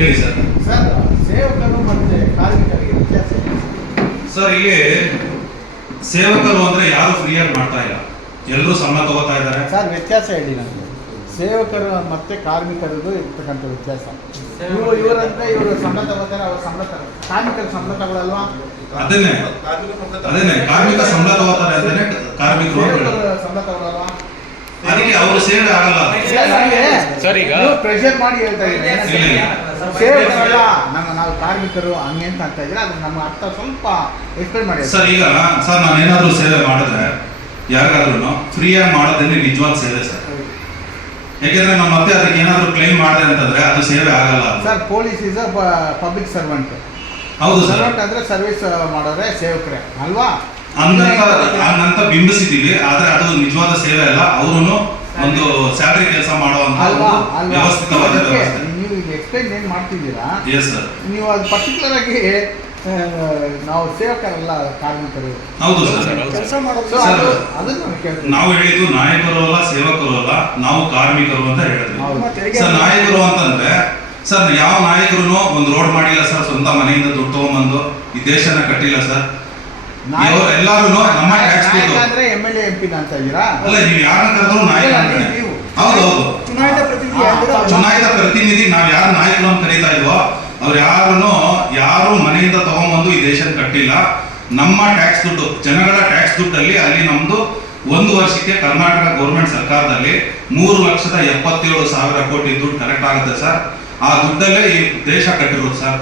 ಹೇಳಿ sir. Sir ಸೇವಕರು ಮತ್ತೆ ಕಾರ್ಮಿಕರಿಗೆ ವ್ಯತ್ಯಾಸ? ಸರ್ ಇಲ್ಲಿ ಸೇವಕರು ಅಂದ್ರೆ ಯಾರು ಫ್ರೀಯಾಗಿ ಮಾಡ್ತಾ ಇಲ್ಲ? ಎಲ್ಲರೂ ಸಂಬಳ ತಗೋತಾ ಇದ್ದಾರೆ. ಸರ್ ವ್ಯತ್ಯಾಸ ಹೇಳಿ ನನಗೆ ಸೇವಕರು ಮತ್ತೆ ಕಾರ್ಮಿಕರದ್ದು ಇರ್ತಕ್ಕಂಥ ವ್ಯತ್ಯಾಸ. ಇವರು ಇವರಂದ್ರೆ ಇವರು ಸಂಬಳ ತಗೋತಾರೆ ಅವ್ರ ಸಂಬಳ ಕಾರ್ಮಿಕರು ಸಂಬಳ ತಗೊಳಲ್ವಾ? ಅದನ್ನೇ ಅದನ್ನೇ ಕಾರ್ಮಿಕ ಸಂಬಳ ತಗೋತಾರೆ ಅಂದ್ರೆ ಕಾರ್ಮಿಕರು. ಸಂಬಳ ತಗೊಳಲ್ವಾ? ಅವರು ಸೇವೆ ಆಗಲ್ಲ. ಸರ್, ಈಗ- ಪ್ರೆಷರ್ ಮಾಡಿ ಹೇಳ್ತಾ ಇದ್ದೀನಿ. ಇಲ್ಲ. ನಮ್ಮ ನಾವು ಕಾರ್ಮಿಕರು ಹಂಗೆ ಅಂತ ಅಂತ ಇದ್ರೆ ಅದು ನಮ್ಮ ಅರ್ಥ ಸ್ವಲ್ಪ ಎಕ್ಸ್ಪ್ಲೇನ್ ಮಾಡಿ. ಸರ್ ಈಗ ಸರ್ ನಾನು ಏನಾದರೂ ಸೇವೆ ಮಾಡಿದ್ರೆ ಯಾರಿಗಾದ್ರೂ ಫ್ರೀಯಾಗಿ ಮಾಡೋದನ್ನ ನಿಜವಾದ ಸೇವೆ ಸರ್. ಯಾಕೆಂದ್ರೆ ನಮ್ಮ ಮತ್ತೆ ಅದಕ್ಕೆ ಏನಾದರೂ ಕ್ಲೈಮ್ ಮಾಡಿದೆ ಅಂತಂದ್ರೆ ಅದು ಸೇವೆ ಆಗಲ್ಲ sir police is a public servant ಹೌದು ಸರ್. ಸರ್ವೆಂಟ್ ಅಂದ್ರೆ ಸರ್ವಿಸ್ ಮಾಡೋರೆ ಸೇವಕರೇ ಅಲ್ವಾ? ಹಂಗಂತ ಹಂಗಂತ ಬಿಂಬಿಸಿದೀವಿ ಆದರೆ ಅದು ನಿಜವಾದ ಸೇವೆ ಅಲ್ಲ. ಅವರು ಒಂದು ಸ್ಯಾಲರಿ ಕೆಲಸ ಮಾಡುವಂತ ಅಲ್ವಾ? ಅಲ್ವಾ? ವ್ಯವಸ್ಥಿತವಾದ ಅದಕ್ಕೆ ವ್ಯವಸ್ಥೆ. ನೀವು ಈಗ ಎಕ್ಸ್ಪ್ಲೈನ್ ಏನು ಮಾಡ್ತಿದ್ದೀರಾ? ಎಸ್ ಸರ್ ನೀವು ಅದು ಪರ್ಟಿಕ್ಯುಲರ್ ಆಗಿ ಆ, ನಾವು ಸೇವಕರಲ್ಲ ಕಾರ್ಮಿಕರು. ಹೌದು ಸರ್ ಕೆಲಸ ಮಾಡೋದು ಸರ್, ಅದು ಅದನ್ನ ನಾನು ಕೇಳ್ತೀನಿ ನಾವು ಹೇಳಿದ್ದು ನಾಯಕರು ಅಲ್ಲ ಸೇವಕರು ಅಲ್ಲ ನಾವು ಕಾರ್ಮಿಕರು ಅಂತ ಹೇಳಿದ್ವಿ. ಹೌದು. ಸರ್ ನಾಯಕರು ಅಂತಂದ್ರೆ ಸರ್ ಯಾವ ನಾಯಕರು ಒಂದು ರೋಡ್ ಮಾಡಿಲ್ಲ ಸರ್ ಸ್ವಂತ ಮನೆಯಿಂದ ದುಡ್ಡು ತಗೊಂಬಂದು ಈ ದೇಶನ ಕಟ್ಟಿಲ್ಲ ಸರ್ ಎಲ್ಲಾರು ನಮ್ಮ ಟ್ಯಾಕ್ಸ್ ಅಂದ್ರೆ M L A M P ಅಂತ ಇದ್ದೀರಾ? ಅಲ್ಲ ನೀವು ಯಾರನ್ನ ಕರೆದ್ರು ನಾಯಕ ಇಲ್ಲ, ಹೌದು ಹೌದು. ಚುನಾಯಿತ ಪ್ರತಿನಿಧಿ ಚುನಾಯಿತ ಪ್ರತಿನಿಧಿ ನಾವ್ ಯಾರು ನಾಯಕರು ಅಂತ ಕರೀತಾ ಇದ್ವೋ ಅವ್ರು ಯಾರನ್ನು ಯಾರು ಮನೆಯಿಂದ ತಗೊಂಬಂದು ಈ ದೇಶನ ಕಟ್ಟಿಲ್ಲ. ನಮ್ಮ ಟ್ಯಾಕ್ಸ್ ದುಡ್ಡು ಜನಗಳ ಟ್ಯಾಕ್ಸ್ ದುಡ್ಡಲ್ಲಿ ಅಲ್ಲಿ ನಮ್ದು ಒಂದು ವರ್ಷಕ್ಕೆ ಕರ್ನಾಟಕ ಗೌರ್ಮೆಂಟ್ ಸರ್ಕಾರದಲ್ಲಿ ಮೂರು ಲಕ್ಷದ ಎಪ್ಪತ್ತೇಳು ಸಾವಿರ ಕೋಟಿ ದುಡ್ಡು ಕರೆಕ್ಟ್ ಆಗುತ್ತೆ ಸರ್. ಆ ದುಡ್ಡಲ್ಲೇ ಈ ದೇಶ ಕಟ್ಟಿರೋದು ಸರ್.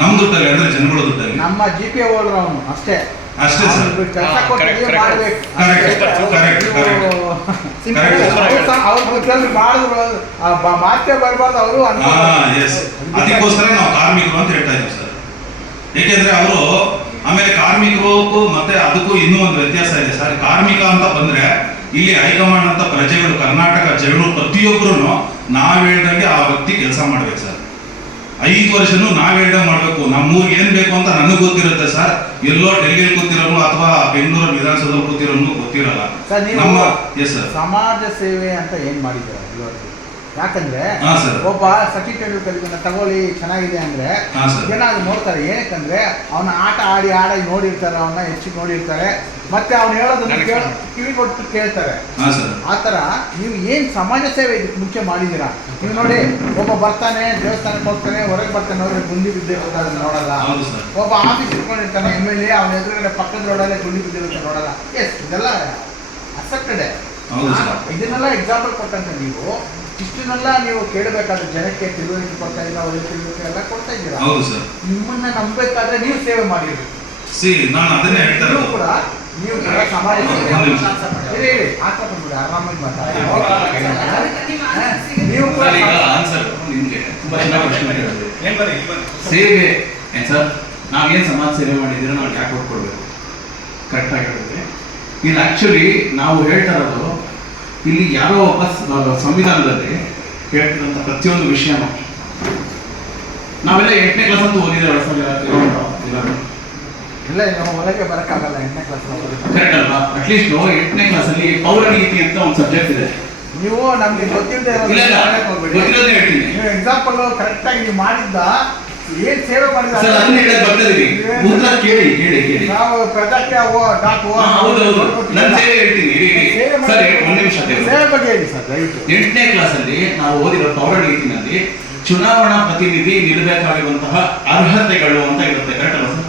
ನಮ್ ದುಡ್ಡಲ್ಲಿ ಅಂದ್ರೆ ಜನಗಳ ದುಡ್ಡಲ್ಲಿ. ನಮ್ಮ ಜಿ ಪಿ ಅವನು ಅಷ್ಟೇ. ಅಷ್ಟೇ ಸರ್. ಮಾತೇ ಬರಬಾರ್ದು ಅವರು ಹಾ ಎಸ್ ಅದಕ್ಕೋಸ್ಕರ ನಾವು ಕಾರ್ಮಿಕರು ಅಂತ ಹೇಳ್ತಾ ಇದ್ದೀವಿ ಸರ್. ಏಕೆಂದ್ರೆ ಅವರು ಆಮೇಲೆ ಕಾರ್ಮಿಕರಿಗೂ ಮತ್ತೆ ಅದಕ್ಕೂ ಇನ್ನೂ ಒಂದು ವ್ಯತ್ಯಾಸ ಇದೆ ಸರ್. ಕಾರ್ಮಿಕ ಅಂತ ಬಂದ್ರೆ ಇಲ್ಲಿ ಹೈಕಮಾಂಡ್ ಅಂತ ಪ್ರಜೆಗಳು ಕರ್ನಾಟಕ ಜನರು ಪ್ರತಿಯೊಬ್ಬರು ನಾವು ಹೇಳ್ದಂಗೆ ಆ ವ್ಯಕ್ತಿ ಕೆಲಸ ಮಾಡ್ಬೇಕು ಸರ್. ಐದು ವರ್ಷನೂ ನಾವ್ ಹೇಳ್ದ ಮಾಡಬೇಕು. ನಮ್ಮೂರಿಗೆ ಏನ್ ಬೇಕು ಅಂತ ನನಗೆ ಗೊತ್ತಿರುತ್ತೆ ಸರ್. ಎಲ್ಲೋ ಡೆಲ್ಲಿಯಲ್ಲಿ ಕೂತಿರೋನು ಅಥವಾ ಬೆಂಗಳೂರು ವಿಧಾನಸೌಧದಲ್ಲಿ ಕೂತಿರೋನು ಗೊತ್ತಿರಲ್ಲ. ಸರ್, ನಮ್ಮ ಎಸ್ ಸರ್ ಸಮಾಜ ಸೇವೆ ಅಂತ ಏನ್ ಮಾಡಿದ್ದಾರೆ? ಇವತ್ತು ಯಾಕಂದ್ರೆ ಒಬ್ಬ ಸಚಿನ್ ತೆಂಡೂಲ್ಕರ್ ಇದನ್ನ ತಗೊಳ್ಳಿ ಚೆನ್ನಾಗಿದೆ ಅಂದ್ರೆ ಜನ ಅದು ನೋಡ್ತಾರೆ. ಏನಕ್ಕಂದ್ರೆ ಅವನ ಆಟ ಆಡಿ ಆಡಿ ನೋಡಿರ್ತಾರೆ ಅವನ್ನ ಹೆಚ್ಚು ನೋಡಿರ್ತಾರೆ. ಮತ್ತೆ ಅವ್ನು ಹೇಳೋದನ್ನ ಕೇಳ ಕಿವಿ ಕೊಟ್ಟು ಕೇಳ್ತಾರೆ. ಆತರ ನೀವು ಏನ್ ಸಮಾಜ ಸೇವೆ ಇದಕ್ಕೆ ಮುಖ್ಯ ಮಾಡಿದ್ದೀರಾ? ನೀವು ನೋಡಿ ಒಬ್ಬ ಬರ್ತಾನೆ ದೇವಸ್ಥಾನಕ್ಕೆ ಹೋಗ್ತಾನೆ ಹೊರಗೆ ಬರ್ತಾನೆ ಹೋದ್ರೆ ಗುಂಡಿ ಬಿದ್ದಿರುತ್ತೆ ಅದನ್ನ ನೋಡಲ್ಲ. ಒಬ್ಬ ಆಫೀಸ್ ಇಟ್ಕೊಂಡಿರ್ತಾನೆ ಎಂ ಎಲ್ ಎ ಅವನ ಎದುರುಗಡೆ ಪಕ್ಕದ ರೋಡಲ್ಲೇ ಗುಂಡಿ ಬಿದ್ದಿರುತ್ತೆ ನೋಡಲ್ಲ. ಎಸ್ ಇದೆಲ್ಲ ಸರ್. ಇದನ್ನೆಲ್ಲ ಎಕ್ಸಾಂಪಲ್ ಕೊಟ್ಟಂತ ನೀವು ಇಷ್ಟನ್ನೆಲ್ಲ ನೀವು ಕೇಳಬೇಕಾದ್ರೆ ಜನಕ್ಕೆ ತಿಳುವಳಿಕೆ ಕೊಡ್ತಾ ಇಲ್ಲ ಒಳ್ಳೆ ತಿಳುವಳಿಕೆ ಎಲ್ಲ ಕೊಡ್ತಾ ಇದ್ದೀರಾ? ಹೌದು ಸರ್. ನಿಮ್ಮನ್ನ ನಂಬಬೇಕಾದ್ರೆ ನೀವು ಸೇವೆ ಮಾಡಿರ್ಬೇಕು. ಸಿ ನಾನು ಅದನ್ನೇ ಹೇಳ್ತಾ ನೀವು ಇರೋದು. ಕೂಡ ನೀವು ಕೂಡ ಸಮಾಜ ಇರಿ, ಇರಿ, ಆರಾಮಾಗಿ ಮಾತಾಡಿ. ನೀವು ಕೂಡ ಆನ್ಸರ್ ನಿಮಗೆ ತುಂಬಾ ಚೆನ್ನಾಗಿ ಪ್ರಶ್ನೆ ಕೇಳಿದ್ರಿ. ಸೇವೆ ಏನ್ ಸರ್? ನಾವೇನ್ ಸಮಾಜ ಸೇವೆ ಮಾಡಿದ್ರೆ ನಾವು ಯಾಕೆ ಕೊಟ್ಕೊಡ್ಬೇಕು ಕರೆಕ್ಟ್ ಆಗಿ ಹೇಳಿದ್ರಿ. ಇಲ್ಲಿ ಆಕ್ಚುಲಿ ನಾವು ಹೇಳ್ತಾ ಇರೋದು ಇಲ್ಲಿ ಯಾರೋ ಒಬ್ಬ ಸಂವಿಧಾನದಲ್ಲಿ ಹೇಳ್ತಿದ್ದಂಥ ಪ್ರತಿಯೊಂದು ವಿಷಯನೂ. ನಾವೆಲ್ಲ ಎಂಟನೇ ಕ್ಲಾಸ್ ಅಂತ ಇರೋರು? ಇಲ್ಲ ನಮ್ಮ ಒಳಗೆ ಬರಕ್ಕಾಗಲ್ಲ ಎಂಟನೇ ಕ್ಲಾಸ್ ಕರೆಕ್ಟ್ ಅಲ್ವಾ? ಅಟ್ಲೀಸ್ಟ್ ಎಂಟನೇ ಕ್ಲಾಸಲ್ಲಿ ಪೌರನೀತಿ ಅಂತ ಒಂದು ಸಬ್ಜೆಕ್ಟ್ ಇದೆ. ನೀವು ನಮ್ಗೆ ಗೊತ್ತಿಲ್ಲದೆ ಇಲ್ಲ ಗೊತ್ತಿರೋದೇ ಹೇಳ್ತೀನಿ. ನೀವು ಎಕ್ಸಾಂಪಲ್ ಕರೆಕ್ಟಾಗಿ ನೀವು ಮಾಡಿದ್ದ ಏನ್ ಸೇವೆ ಮಾಡಿದ ಅದನ್ನ ಹೇಳಕ್ ಬರ್ತಾ ಕೇಳಿ ಕೇಳಿ. ಓ ಹೌದು ನನ್ನ ಸೇವೆ ಹೇಳ್ತೀನಿ. ಇರಿ, ಇರಿ. ಸರ್ ಮಾಡಿ- ನಿಮಿಷ ದೇವ್ರು. ಸೇವೆ ಬಗ್ಗೆ ಹೇಳಿ ಸರ್ ದಯವಿಟ್ಟು. ಎಂಟನೇ ಕ್ಲಾಸಲ್ಲಿ ನಾವು ಓದಿರೋ ಪೌರನೀತಿನಲ್ಲಿ ಚುನಾವಣಾ ಪ್ರತಿನಿಧಿ ನೀಡಬೇಕಾಗಿರುವಂತಹ ಅರ್ಹತೆಗಳು ಅಂತ ಇರುತ್ತೆ ಕರೆಕ್ಟ್ ಅಲ್ಲ ಸರ್?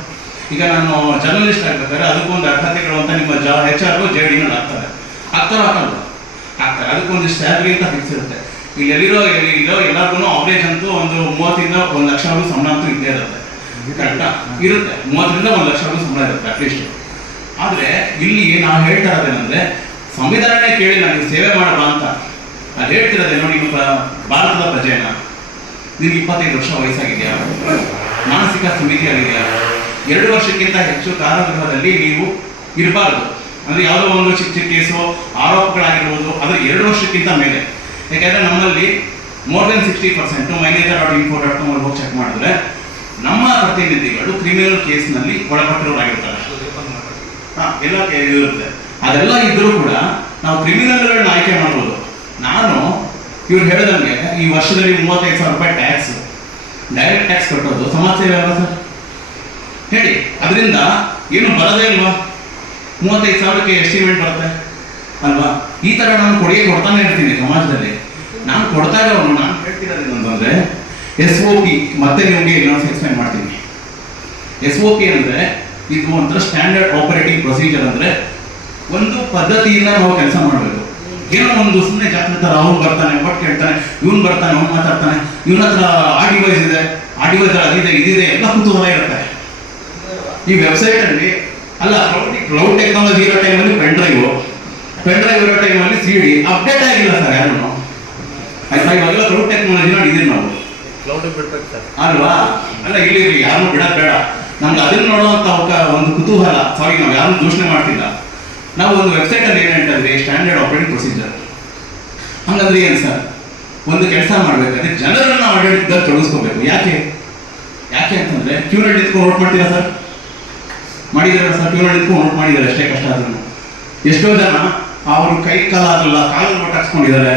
ಈಗ ನಾನು ಜರ್ನಲಿಸ್ಟ್ ಆಗ್ಬೇಕಾದ್ರೆ ಅದಕ್ಕೊಂದು ಅರ್ಹತೆಗಳು ಅಂತ ನಿಮ್ಮ ಜಾ ಹೆಚ್ ಆರ್ ಜೆ ಡಿ ಆಗ್ತಾರೆ. ಆಗ್ತಾರೋ ಆಗಲ್ಲ ಆಗ್ತಾರೆ. ಅದಕ್ಕೊಂದು ಸ್ಯಾಲ್ರಿ ಅಂತ ಹೆಚ್ಚಿರುತ್ತೆ ಇರುತ್ತೆ. ಇಲ್ಲಿ ಎಲ್ಲಿರೋ ಇರೋ ಎಲ್ಲರಿಗೂ ಅವರೇಜ್ ಅಂತೂ ಒಂದು ಮೂವತ್ತಿಂದ ಒಂದು ಲಕ್ಷವರೆಗೂ ಸಂಬಳ ಅಂತೂ ಇದ್ದೇ ಇರುತ್ತೆ. ಇರುತ್ತೆ. ಮೂವತ್ತರಿಂದ ಒಂದು ಲಕ್ಷ ರೂಪಾಯಿ ಸಂಬಳ ಇರುತ್ತೆ ಅಟ್ಲೀಸ್ಟ್ ಆದರೆ, ಇಲ್ಲಿ ನಾವು ಹೇಳ್ತಾ ಇರೋದೇನಂದ್ರೆ ಸಂವಿಧಾನನೇ ಕೇಳಿ ನನಗೆ ಸೇವೆ ಮಾಡಬ ಅಂತ. ಅದು ಹೇಳ್ತಿರೋದೇನೋ ನಿಮ್ಮ ಭಾರತದ ಪ್ರಜೆನ? ನಿಮ್ಗೆ ಇಪ್ಪತ್ತೈದು ವರ್ಷ ವಯಸ್ಸಾಗಿದೆಯಾ? ಮಾನಸಿಕ ಸ್ಥಿಮಿತಿಯಾಗಿದೆಯಾ ಎರಡು ವರ್ಷಕ್ಕಿಂತ ಹೆಚ್ಚು ಕಾರಾಗೃಹದಲ್ಲಿ ನೀವು ಇರಬಾರ್ದು. ಅಂದ್ರೆ ಯಾವುದೋ ಒಂದು ಚಿಕ್ಕ ಚಿಕ್ಕ ಕೇಸು, ಆರೋಪಗಳಾಗಿರ್ಬೋದು, ಅದು ಎರಡು ವರ್ಷಕ್ಕಿಂತ ಮೇಲೆ. ಯಾಕಂದ್ರೆ ನಮ್ಮಲ್ಲಿ more than sixty percent ಮೈನೇಜರ್ dot info dot com ಹೋಗಿ ಚೆಕ್ ಮಾಡಿದ್ರೆ ನಮ್ಮ ಪ್ರತಿನಿಧಿಗಳು ಕ್ರಿಮಿನಲ್ ಕೇಸ್ನಲ್ಲಿ ಒಳಪಟ್ಟಿರೋರಾಗಿರ್ತಾರೆ ಎಲ್ಲ ಇರುತ್ತೆ. ಅದೆಲ್ಲ ಇದ್ರೂ ಕೂಡ ನಾವು ಕ್ರಿಮಿನಲ್ಗಳನ್ನ ಆಯ್ಕೆ ಮಾಡ್ಬೋದು. ನಾನು ಇವ್ರು ಹೇಳಿದಂಗೆ ಈ ವರ್ಷದಲ್ಲಿ ಮೂವತ್ತೈದು ಸಾವಿರ ರೂಪಾಯಿ ಟ್ಯಾಕ್ಸ್ ಡೈರೆಕ್ಟ್ ಟ್ಯಾಕ್ಸ್ ಕಟ್ಟೋದು. ಸಮಸ್ಯೆ ಸೇವೆ ಸರ್? ಹೇಳಿ, ಅದರಿಂದ ಏನು ಬರದೇ ಇಲ್ವಾ? ಮೂವತ್ತೈದು ಸಾವಿರಕ್ಕೆ ಎಸ್ಟಿಮೇಟ್ ಬರುತ್ತೆ ಅಲ್ವಾ? ಈ ತರ ನಾನು ಕೊಡುಗೆ ಕೊಡ್ತಾನೆ ಇರ್ತೀನಿ ಸಮಾಜದಲ್ಲಿ. ನಾನು ಕೊಡ್ತಾ ಇರೋನು, ನಾನು ಹೇಳ್ತಿರೋದು ಎಸ್ ಓ ಪಿ ಮತ್ತೆ ನಿಮಗೆ ಇನ್ನೊಂದು ಎಕ್ಸ್ಪ್ಲೈನ್ ಮಾಡ್ತೀನಿ. ಎಸ್ ಓ ಪಿ ಅಂದರೆ ಇದು ಒಂಥರ ಸ್ಟ್ಯಾಂಡರ್ಡ್ ಆಪರೇಟಿಂಗ್ ಪ್ರೊಸೀಜರ್ ಅಂದರೆ ಒಂದು ಪದ್ಧತಿಯಿಂದ ನಾವು ಕೆಲಸ ಮಾಡಬೇಕು. ಏನೋ ಒಂದು ಸುಮ್ಮನೆ ಜಾತ್ರೆ ಅವನು ಬರ್ತಾನೆ ಒಟ್ಟು ಕೇಳ್ತಾನೆ, ಇವ್ನು ಬರ್ತಾನೆ, ಅವ್ನು ಮಾತಾಡ್ತಾನೆ, ಇವನ ಹತ್ರ ಆ ಡಿವೈಸ್ ಇದೆ ಆ ಡಿವೈಸ್ ಅದಿದೆ, ಇದಿದೆ, ಎಲ್ಲ ಕುತೂಹಲ ಇರುತ್ತೆ. ಈ ವೆಬ್ಸೈಟ್ ಅಲ್ಲಿ, ಅಲ್ಲ ಕ್ಲೌಡ್ ಟೆಕ್ನಾಲಜಿ ಇರೋ ಟೈಮಲ್ಲಿ ಪೆನ್ ಡ್ರೈವ್ ಪೆನ್ ಡ್ರೈವ್ ಇರೋ ಟೈಮಲ್ಲಿ ಸಿ ಡಿ ಅಪ್ಡೇಟ್ ಆಗಿಲ್ಲ ಸರ್ ಯಾರು ಆಯ್ತಾ? ಇವಾಗೆಲ್ಲ ಕ್ಲೌಡ್ ಟೆಕ್ನಾಲಜಿ ನೋಡಿದ್ದೀನಿ ನಾವು. ಕ್ಲೌಡ್ ಬಿಡ್ಬೇಕು ಸರ್. ಅಲ್ವಾ? ಅಲ್ಲ, ಇಲ್ಲಿ ಯಾರು ಬಿಡೋದ್ ಬೇಡ ನಮ್ಗೆ ಅದನ್ನ ನೋಡುವಂತ ಒಂದು ಕುತೂಹಲ. ಸಾರಿ ನಾವು ಯಾರು ದೂಷಣೆ ಮಾಡ್ತಿಲ್ಲ. ನಾವು ಒಂದು ವೆಬ್ಸೈಟ್ ಅಲ್ಲಿ ಏನಂತಂದ್ರೆ ಸ್ಟ್ಯಾಂಡರ್ಡ್ ಆಪರೇಟಿಂಗ್ ಪ್ರೊಸೀಜರ್ ಹಂಗಂದ್ರೆ ಏನು ಸರ್? ಒಂದು ಕೆಲಸ ಮಾಡ್ಬೇಕಾದ್ರೆ ಜನರನ್ನ ಆಡಳಿತದಲ್ಲಿ ತೊಡಗಿಸ್ಕೋಬೇಕು. ಯಾಕೆ? ಯಾಕೆ ಅಂತಂದ್ರೆ ಕ್ಯೂನಲ್ಲಿ ನಿಂತ್ಕೊಂಡು ನೋಟ್ ಮಾಡ್ತೀರಾ ಸರ್? ಮಾಡಿದಾರೆ ಸರ್? ಕ್ಯೂನಲ್ಲಿ ನಿಂತ್ಕೊಂಡು ನೋಟ್ ಮಾಡಿದ್ದಾರೆ? ಅಷ್ಟೇ ಕಷ್ಟ ಆದ್ರೂ. ಎಷ್ಟೋ ಜನ ಅವ್ರ ಕೈ ಕಾಲಾಗಲ್ಲ ಕಾಲಲ್ಲಿ ಓಟ್ ಹಾಕ್ಸ್ಕೊಂಡಿದ್ದಾರೆ.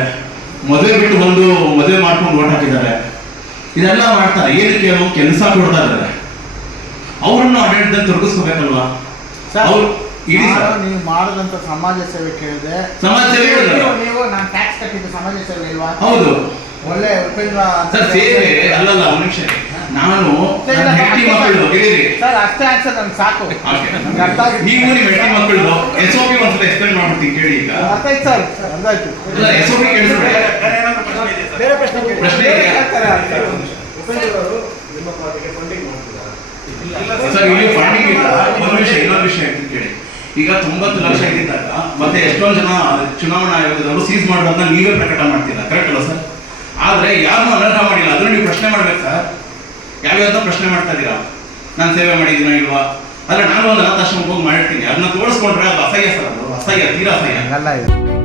ಮದುವೆ ಬಿಟ್ಟು ಬಂದು ಮದುವೆ ಮಾಡ್ಕೊಂಡು ಓಟ್ ಹಾಕಿದ್ದಾರೆ. ಇದೆಲ್ಲ ಮಾಡ್ತಾರೆ. ಏನಕ್ಕೆ ಅವ್ರು ಕೆಲಸ ಕೊಡ್ತಾ ಇದ್ದಾರೆ? ಅವ್ರನ್ನ ಆಡಳಿತದಲ್ಲಿ ತೊಡಗಿಸ್ಕೋಬೇಕಲ್ವಾ? ಸರ್ ಅವ್ರು ಇಡೀ ನಾನು ನೀವು ಮಾಡಿದಂತ ಸಮಾಜ ಸೇವೆ ಕೇಳಿದೆ ಸಮಾಜ ಸೇವೆ ನೀವು- ನಾನು ಟ್ಯಾಕ್ಸ್ ಕಟ್ಟಿದ್ದು ಸಮಾಜ ಸೇವೆ ಇಲ್ವಾ ಹೌದು. ಒಳ್ಳೆ ಉಪೇಂದ್ರ ಸರ್ ಸೇವೆ ಅಲ್ಲಲ್ಲ ಒಂದು ನಿಮಿಷ. ನಾನು ಸರ್, ನನ್ನ ಹೆಂಡತಿ ಮಕ್ಕಳು ಇರೀರಿ ಸರ್ ಅಷ್ಟೇ ನನ್ಗೆ ಸಾಕು. ನೀವು ನಿಮ್ಮ ಹೆಂಡತಿ ಮಕ್ಕಳು ಎಸ್ ಒ ಪಿ ಒಂದ್ಸಲ ಎಕ್ಸ್ಪ್ಲೇನ್ ಮಾಡ್ಬಿಡ್ತೀನಿ ಕೇಳಿ ಈಗ. ಅರ್ಥ ಆಯ್ತು ಸರ್. ಎಸ್ ಒ ಪಿ ಕೇಳಿಸ್ಬಿಡಿ. ಬೇರೆ ಪ್ರಶ್ನೆ ಕೇಳಿ. ಪ್ರಶ್ನೆ ಬೇರೆ ಇದೆ. ಹೇಳ್ತಾರೆ ಸರ್ ಇಲ್ಲಿ ಫಂಡಿಂಗ್ ಇಲ್ಲ. ಒಂದು ವಿಷಯ ಇನ್ನೊಂದು ವಿಷಯ ಕೇಳಿ. ಈಗ ತೊಂಬತ್ತು ಲಕ್ಷ ಇದ್ದಾಗ ಮತ್ತೆ ಎಷ್ಟೊಂದು ಜನ ಚುನಾವಣಾ ಆಯೋಗದವರು ಸೀಸ್ ಮಾಡೋದನ್ನ ನೀವೇ ಪ್ರಕಟ ಮಾಡ್ತೀರಾ? ಕರೆಕ್ಟ್ ಅಲ್ಲ ಸರ್? ಆದ್ರೆ ಯಾರನ್ನೂ ಅನರ್ಹ ಮಾಡಿಲ್ಲ. ಅದನ್ನು ನೀವು ಪ್ರಶ್ನೆ ಮಾಡ್ಬೇಕು ಸರ್. ಯಾವ್ಯಾವ್ದೋ ಪ್ರಶ್ನೆ ಮಾಡ್ತಾ ಇದ್ದೀರಾ? ನಾನು ಸೇವೆ ಮಾಡಿದ್ದೀನೋ ಇಲ್ವಾ? ಅಲ್ಲ ನಾನು ಒಂದು ಅನಾಥಾಶ್ರಮಕ್ಕೆ ಹೋಗಿ ಮಾಡಿರ್ತೀನಿ. ಅದನ್ನ ತೋರಿಸ್ಕೊಂಡ್ರೆ ಅದು ಅಸಹ್ಯ ಸರ್. ಅದು ಅಸಹ್ಯ ತೀರಾ ಅಸಹ್ಯ.